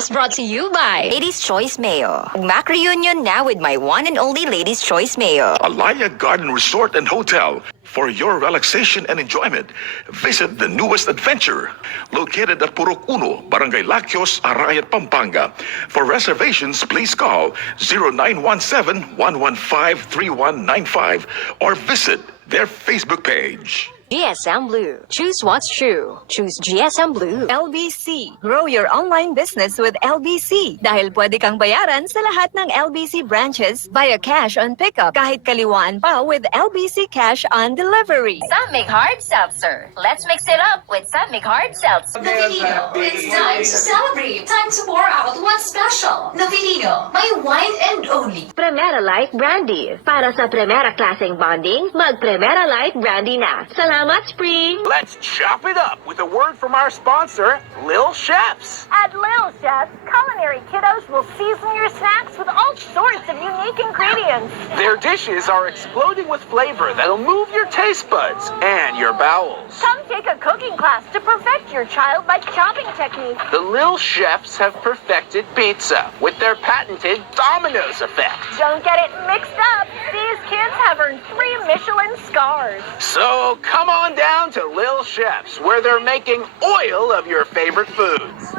was brought to you by Ladies' Choice Mayo. Mac reunion now with my one and only Ladies' Choice Mayo. Alaya Garden Resort and Hotel. For your relaxation and enjoyment, visit the newest adventure. Located at Purok Uno, Barangay Lacios, Arayat, Pampanga. For reservations, please call 0917-115-3195 or visit their Facebook page. GSM Blue. Choose what's true. Choose GSM Blue. LBC. Grow your online business with LBC. Dahil pwede kang bayaran sa lahat ng LBC branches via cash on pickup kahit kaliwaan pa with LBC Cash on Delivery. Samig Hard Seltzer. Let's mix it up with Samig Hard Seltzer. Navitino, it's time to celebrate. Time to pour out what's special. Navitino, my wine and only. Primera Light Brandy. Para sa primera klaseng bonding, mag Primera Light Brandy na. Salamat, Spring! Let's chop it up with a word from our sponsor, Lil Chefs. At Lil Chefs, culinary kiddos will season your snacks with all sorts of unique ingredients. Their dishes are exploding with flavor that'll move your taste buds and your bowels. Come take a cooking class to perfect your childlike chopping technique. The Lil Chefs have perfected pizza with their patented Domino's effect. Don't get it mixed up. These kids have earned 3 Michelin stars. So come on down to Lil Chefs, where they're making oil of your favorite foods.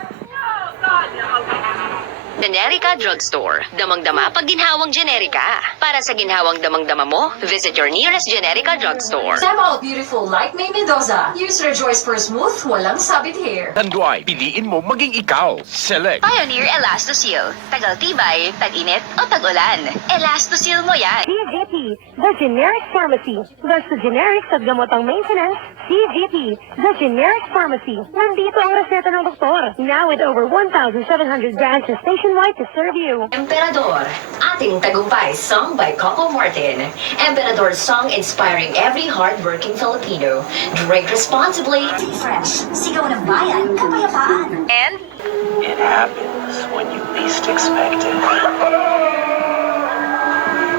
Generica Drugstore. Damang-dama pag ginhawang Generica. Para sa ginhawang damang-dama mo, visit your nearest Generica Drugstore. Time out beautiful like May Mendoza. Use Rejoice for smooth, walang sabit hair. Tanduay, piliin mo maging ikaw. Select. Pioneer Elastosil. Tagal-tibay, tag-init o tag-ulan. Elastosil mo yan. CGP, the generic pharmacy. That's the generics at gamotang maintenance. CGP, the generic pharmacy. Nandito ang reseta ng doktor. Now with over 1,700 branches nationwide to serve you. Emperador, ating tagumpay sung by Coco Martin. Emperador song inspiring every hard-working Filipino. Drink responsibly. Fresh, sigaw ng bayan, kapayapaan. And It happens when you least expect it.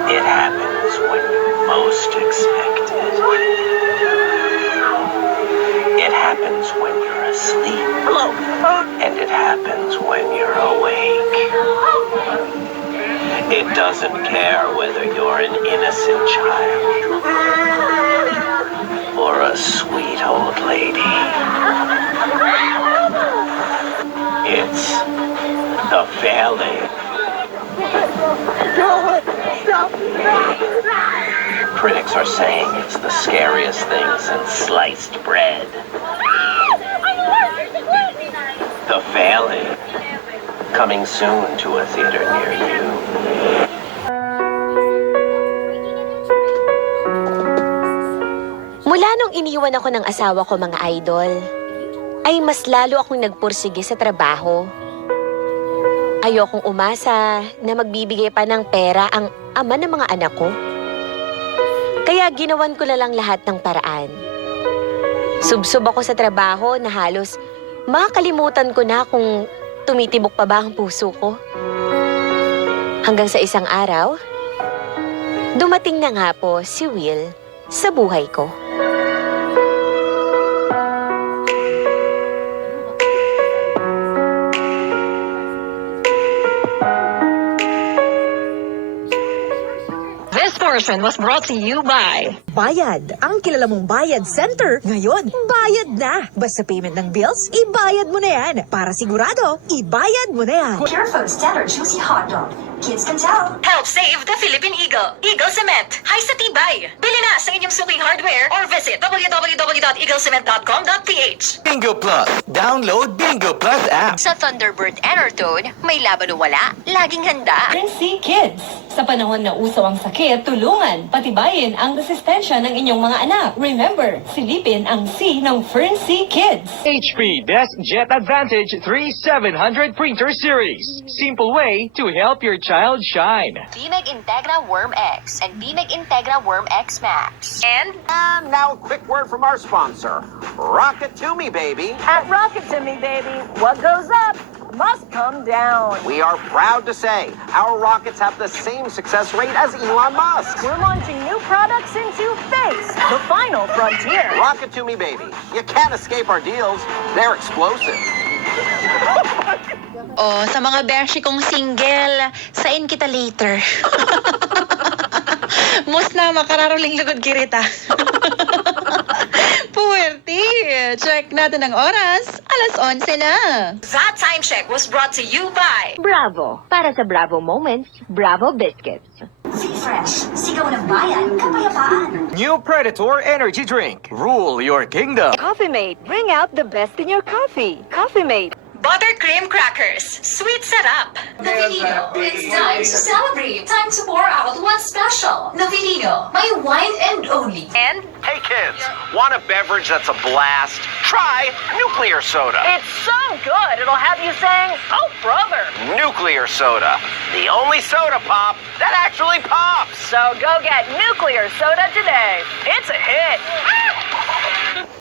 It happens when you most expect it. It happens when you're asleep. And it happens when you're awake. It doesn't care whether you're an innocent child or a sweet old lady. It's the failing. Critics are saying it's the scariest thing since sliced bread. The Failing. Coming soon to a theater near you. Mula nung iniwan ako ng asawa ko mga idol, ay mas lalo akong nagpursige sa trabaho. Ayokong umasa na magbibigay pa ng pera ang ama ng mga anak ko. Kaya ginawan ko na lang lahat ng paraan. Subsob ako sa trabaho na halos makakalimutan ko na kung tumitibok pa ba ang puso ko. Hanggang sa isang araw, dumating na nga po si Will sa buhay ko. This portion was brought to you by Bayad. Ang kilala mong Bayad Center. Ngayon, bayad na. Basta payment ng bills, ibayad mo na yan. Para sigurado, ibayad mo na yan. Pure Food Standard Juicy Hot Dog. Kids can tell. help save the Philippine Eagle. Eagle Cement. High sa tibay. Bili na sa inyong suking hardware or visit www.eaglecement.com.ph. Bingo Plus. Download Bingo Plus app. Sa Thunderbird Enertone, may laban o wala, laging handa. Frenzy Kids. Sa panahon na uso ang sakit, tulungan, patibayin ang resistensya ng inyong mga anak. Remember, silipin ang C ng Frenzy Kids. HP Desk Jet Advantage 3700 Printer Series. Simple way to help your child shine. Bimeg Integra Worm X and Bimeg Integra Worm X Max. And And now a quick word from our sponsor, Rocket to Me, baby. At Rocket to Me, baby, what goes up must come down. We are proud to say our rockets have the same success rate as Elon Musk. We're launching new products into space, the final frontier. Rocket to Me, baby. You can't escape our deals. They're explosive. Oh, sa mga beshi kong single, sain kita later. Mus na makararuling lugod kirita. Puwerti! Check natin ang oras. 11:11 na. That time check was brought to you by Bravo. Para sa Bravo Moments, Bravo Biscuits. Fresh. Sigaw ng bayan, kapayapaan. New Predator Energy Drink. Rule your kingdom. Coffee Mate, bring out the best in your coffee. Coffee Mate. Buttercream crackers, sweet setup. Novelino, it's time to celebrate. Time to pour out what's special. Novelino, my wine and only. And Hey kids, want a beverage that's a blast? Try Nuclear Soda. It's so good, it'll have you saying, oh, brother. Nuclear Soda. The only soda pop that actually pops. So go get Nuclear Soda today. It's a hit.